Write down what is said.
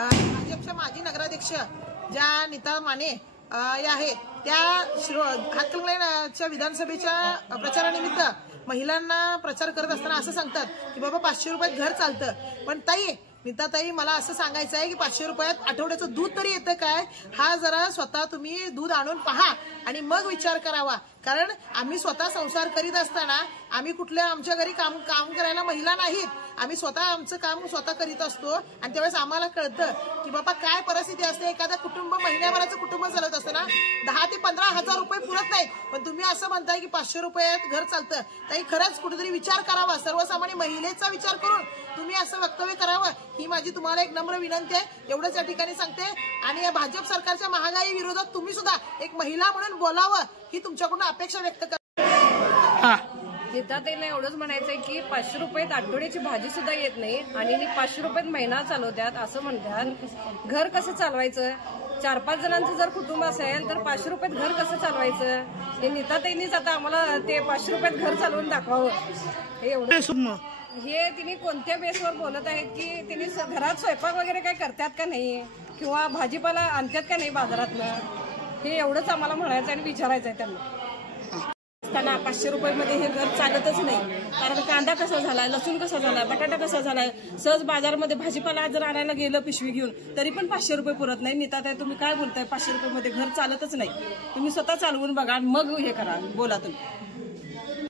भाजपच्या माजी नगराध्यक्ष ज्या नीता माने या आहेत त्या हातकणंगलेच्या विधानसभेच्या प्रचारानिमित्त महिलांना प्रचार करत असताना असं सांगतात की बाबा 500 रुपयात घर चालतं। पण नीताताई मला असं सांगायचं आहे की 500 रुपयात आठवड्याचं दूध तरी येतं काय, हा जरा स्वतः तुम्ही दूध आणून पहा आणि मग विचार करावा। कारण आम्ही स्वतः संसार करीत असताना आम्ही कुठल्या आमच्या घरी काम करायला महिला नाहीत, आम्ही स्वतः आमचं काम स्वतः करीत असतो आणि त्यावेळेस आम्हाला कळतं की बाबा काय परिस्थिती असते। एखादा कुटुंब महिन्याभराचं कुटुंब चालत असताना 10 ते 15 हजार रुपये पुरत नाहीत, पण तुम्ही असं म्हणताय की 500 रुपयात घर चालतं। ताई खरंच कुठेतरी विचार करावा, सर्वसामान्य महिलेचा विचार करून तुम्ही असं वक्तव्य करावं ही माझी तुम्हाला एक नम्र विनंती आहे। एवढंच या ठिकाणी सांगते आणि या भाजप सरकारच्या महागाई विरोधात तुम्ही सुद्धा एक महिला म्हणून बोलावं ही तुमच्याकडून अपेक्षा व्यक्त करा। नीताताईंना एवढंच म्हणायचंय की 500 रुपयात आठवड्याची भाजी सुद्धा येत नाही आणि 500 रुपयात महिना चालवतात असं म्हणतात। घर कसं चालवायचं, 4-5 जणांचं जर कुटुंब असेल तर 500 रुपयात घर कसं चालवायचं हे नीताताईंनीच आता आम्हाला ते 500 रुपयात घर चालवून दाखवावं हे एवढं। हे तिने कोणत्या बेसवर बोलत आहेत की तिने घरात स्वयंपाक वगैरे काय करतात का नाही किंवा भाजीपाला आणतात का नाही बाजारातनं, हे एवढंच आम्हाला म्हणायचं आणि विचारायचं आहे त्यांना। 500 रुपयामध्ये हे घर चालतच नाही, कारण कांदा कसा झालाय, लसूण कसा झालाय, बटाटा कसा झालाय, सहज बाजारामध्ये भाजीपाला जर आणायला गेलं पिशवी घेऊन तरी पण 500 रुपये पुरत नाही। नीताताई तुम्ही काय बोलताय, 500 रुपयामध्ये घर चालतच नाही, तुम्ही स्वतः चालवून बघा मग हे करा, बोला तुम्ही।